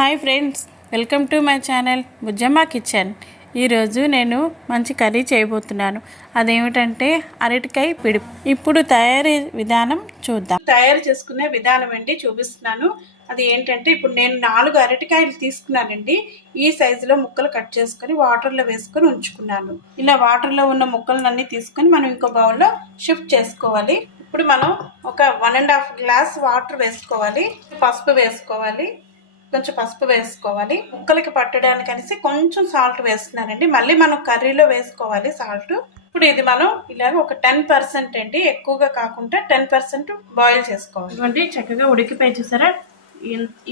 Hi friends, welcome to my channel Bujjamma kitchen. ఈరోజు నేను మంచి కర్రీ చేయబోతున్నాను. అదేమిటంటే అరటికాయ పిడుపు. ఇప్పుడు తయారీ విధానం చూద్దాం. తయారు చేసుకునే విధానం అండి చూపిస్తున్నాను. అది ఏంటంటే ఇప్పుడు నేను 4 అరటికాయలు తీసుకున్నానండి. ఈ సైజులో ముక్కలు కట్ చేసుకొని వాటర్లో వేసుకొని ఉంచుకున్నాను. ఇలా వాటర్లో ఉన్న ముక్కలన్నీ తీసుకొని మనం ఇంకో బౌల్లో షిఫ్ట్ చేసుకోవాలి. ఇప్పుడు మనం ఒక 1.5 గ్లాస్ వాటర్ వేసుకోవాలి. పసుపు వేసుకోవాలి, కొంచెం పసుపు వేసుకోవాలి. ముక్కలకి పట్టడానికి అనేసి కొంచెం సాల్ట్ వేస్తున్నానండి. మళ్ళీ మనం కర్రీలో వేసుకోవాలి సాల్ట్. ఇప్పుడు ఇది మనం ఇలాగ ఒక 10% అండి, ఎక్కువగా కాకుండా 10% బాయిల్ చేసుకోవాలి. ఇవ్వండి చక్కగా ఉడికిపోయి చూసారా,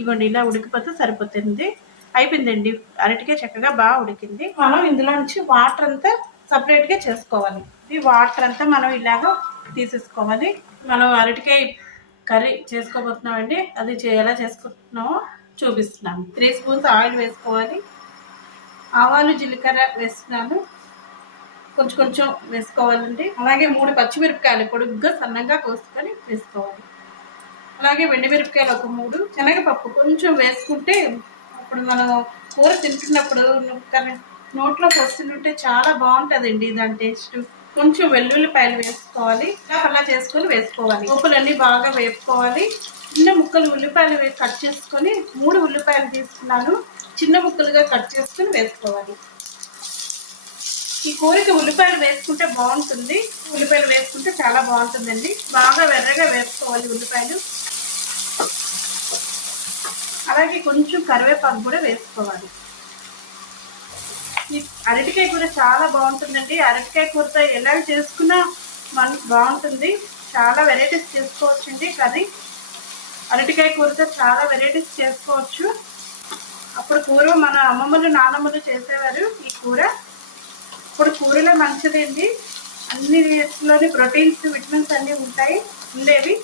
ఇవ్వండి ఇలా ఉడికిపోతే సరిపోతుంది. అయిపోయిందండి, అరటికాయ చక్కగా బాగా ఉడికింది. మనం ఇందులో నుంచి వాటర్ అంతా సపరేట్గా చేసుకోవాలి. ఈ వాటర్ అంతా మనం ఇలాగ తీసేసుకోవాలి. మనం అరటికాయ కర్రీ చేసుకోబోతున్నామండి. అది ఎలా చేసుకుంటున్నామో చూపిస్తున్నాను. 3 స్పూన్స్ ఆయిల్ వేసుకోవాలి. ఆవాలు జీలకర్ర వేస్తున్నాను, కొంచెం కొంచెం వేసుకోవాలండి. అలాగే 3 పచ్చిమిరపకాయలు పొడుగ్గా సన్నగా కోసుకొని వేసుకోవాలి. అలాగే ఎండుమిరపకాయలు ఒక 3, శనగపప్పు కొంచెం వేసుకుంటే అప్పుడు మనం కూర తింటున్నప్పుడు నోట్లోకి వస్తుంటే చాలా బాగుంటుందండి దాని టేస్ట్. కొంచెం వెల్లుల్లిపాయలు వేసుకోవాలి. అలా చేసుకొని వేసుకోవాలి. ఉప్పులన్నీ బాగా వేపుకోవాలి. చిన్న ముక్కలు ఉల్లిపాయలు కట్ చేసుకొని 3 ఉల్లిపాయలు తీసుకున్నాను, చిన్న ముక్కలుగా కట్ చేసుకొని వేసుకోవాలి. ఈ కూరకి ఉల్లిపాయలు వేసుకుంటే బాగుంటుంది. ఉల్లిపాయలు వేసుకుంటే చాలా బాగుంటుందండి. బాగా వెర్రగా వేసుకోవాలి ఉల్లిపాయలు. అలాగే కొంచెం కరివేపాకు కూడా వేసుకోవాలి. ఈ అరటికాయ కూర చాలా బాగుంటుందండి. అరటికాయ కూరతో ఎలా చేసుకున్నా మనకి బాగుంటుంది. చాలా వెరైటీస్ చేసుకోవచ్చండి కర్రీ. అరటికాయ కూరతో చాలా వెరైటీస్ చేసుకోవచ్చు. అప్పుడు పూర్వం మన అమ్మమ్మలు నాన్నమ్మలు చేసేవారు ఈ కూర. ఇప్పుడు కూరలో మంచిదండి, అన్నిలోని ప్రోటీన్స్ విటమిన్స్ అన్నీ ఉండేవి.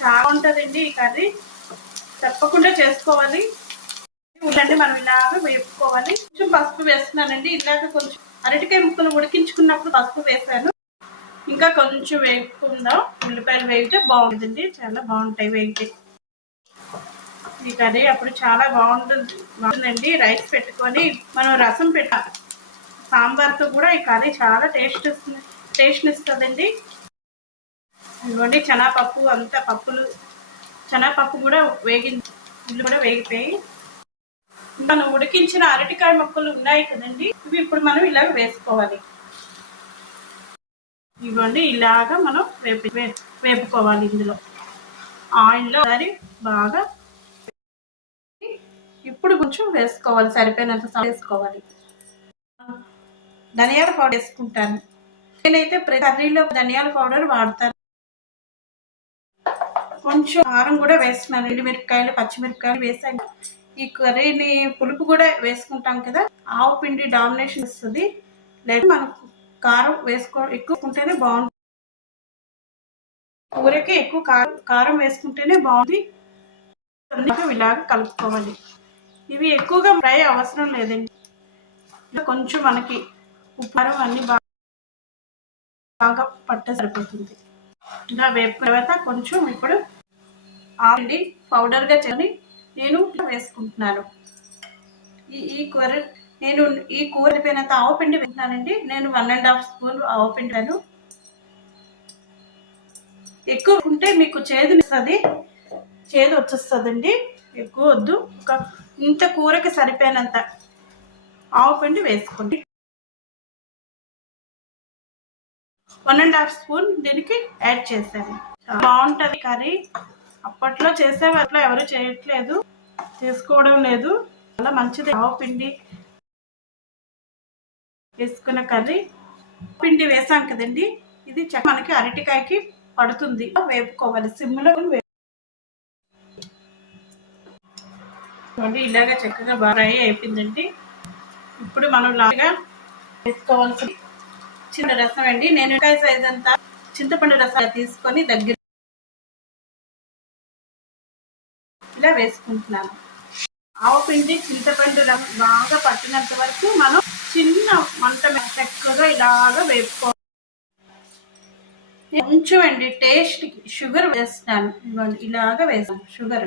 చాలా ఉంటుందండి ఈ కర్రీ, తప్పకుండా చేసుకోవాలి. ఉండండి, మనం ఇలాగ వేపుకోవాలి. కొంచెం పసుపు వేస్తున్నానండి. ఇలాగ కొంచెం అరటికాయ ముక్కలు ఉడికించుకున్నప్పుడు పసుపు వేసాను. ఇంకా కొంచెం వేపుకుందాం. ఉల్లిపాయలు వేగితే బాగుంటుందండి, చాలా బాగుంటాయి వేగితే ఈ కర్రీ. అప్పుడు చాలా బాగుంటుందండి. రైస్ పెట్టుకొని మనం రసం పెట్టాలి. సాంబార్తో కూడా ఈ కర్రీ చాలా టేస్ట్ని ఇస్తుందండి. ఇదిగోండి శనగపప్పు, అంతా శనగపప్పు కూడా ఇల్లు కూడా వేగిపోయి మనం ఉడికించిన అరటికాయ ముక్కలు ఉన్నాయి కదండి, ఇవి ఇప్పుడు మనం ఇలాగ వేసుకోవాలి. ఇవ్వండి ఇలాగా మనం వేపుకోవాలి. ఇందులో ఆయిల్లో బాగా ఇప్పుడు కొంచెం వేసుకోవాలి, సరిపోయినంత వేసుకోవాలి. ధనియాల పౌడర్ వేసుకుంటాను. నేనైతే కర్రీలో ధనియాల పౌడర్ వాడతాను. కొంచెం కారం కూడా వేస్తున్నాను. ఎండుమిరపకాయలు పచ్చిమిరపకాయలు వేసాను. ఈ కర్రీని పులుపు కూడా వేసుకుంటాం కదా, ఆవు పిండి డామినేషన్ ఇస్తుంది. లేదా మనకు కారం ఎక్కువకుంటేనే బాగుంటుంది. కూరకి ఎక్కువ కారం వేసుకుంటేనే బాగుంది. ఇలాగ కలుపుకోవాలి. ఇవి ఎక్కువగా ఫ్రై అవసరం లేదండి. కొంచెం మనకి ఉప్పు అన్ని బాగా పట్టే సరిపోతుంది. ఇలా వేపుకున్న తర్వాత కొంచెం ఇప్పుడు ఆవిడి పౌడర్గా చేసి నేను వేసుకుంటున్నాను. ఈ కూర అయిపోయినంత ఆవు పిండి వేస్తున్నానండి. నేను 1.5 స్పూన్ ఆవు పిండి వేసాను. ఎక్కువ ఉంటే మీకు చేదు వచ్చేస్తుందండి. ఎక్కువ వద్దు, ఒక ఇంత కూరకి సరిపోయినంత ఆవు పిండి వేసుకోండి. 1.5 స్పూన్ దీనికి యాడ్ చేశాను. బాగుంటుంది కర్రీ. అప్పట్లో చేసేవాళ్ళు ఎవరు చేసుకోవడం లేదు. చాలా మంచిది ఆవు పిండి వేసుకున్న కర్రీ. పిండి వేసాం కదండి, ఇది మనకి అరటికాయకి పడుతుంది. వేపుకోవాలి సిమ్లో. ఇలాగా చక్కగా బాగా ఫ్రై అయిపోయిందండి. ఇప్పుడు మనం లాగా వేసుకోవాల్సిన చిన్న రసం అండి. నేను సైజ్ అంతా చింతపండు రసం తీసుకొని దగ్గర ఇలా వేసుకుంటున్నాను. ఆవు పిండి చింతపండు రసం బాగా పట్టినంత వరకు మనం చిన్న మంట చక్కగా ఇలాగ వేపుకోవాలి. కొంచెం అండి టేస్ట్ షుగర్ వేస్తాను. ఇలాగ వేసాను షుగర్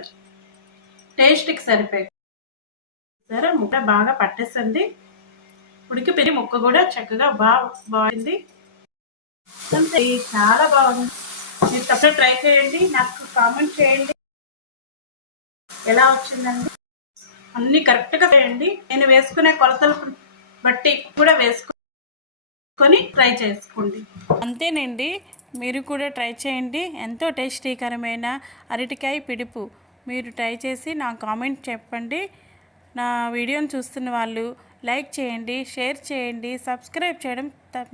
టేస్ట్కి సరిపోయి. సరే ముక్క బాగా పట్టేస్తుంది. ఉడికిపోయి ముక్క కూడా చక్కగా బాగుంది. అంతే, చాలా బాగుంది. మీరు తప్పకుండా ట్రై చేయండి, నాకు కామెంట్ చేయండి ఎలా వచ్చిందండి. అన్నీ కరెక్ట్గా చేయండి. నేను వేసుకునే కొలతలు బట్టి కూడా వేసుకొని ట్రై చేసుకోండి. అంతేనండి, మీరు కూడా ట్రై చేయండి. ఎంతో టేస్టీకరమైన అరటికాయ పిడుపు మీరు ట్రై చేసి నా కామెంట్ చెప్పండి. నా వీడియోని చూస్తున్న వాళ్ళు లైక్ చేయండి, షేర్ చేయండి, సబ్స్క్రైబ్ చేయడం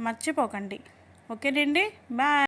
మర్చిపోకండి. ఓకేనండి, బాయ్.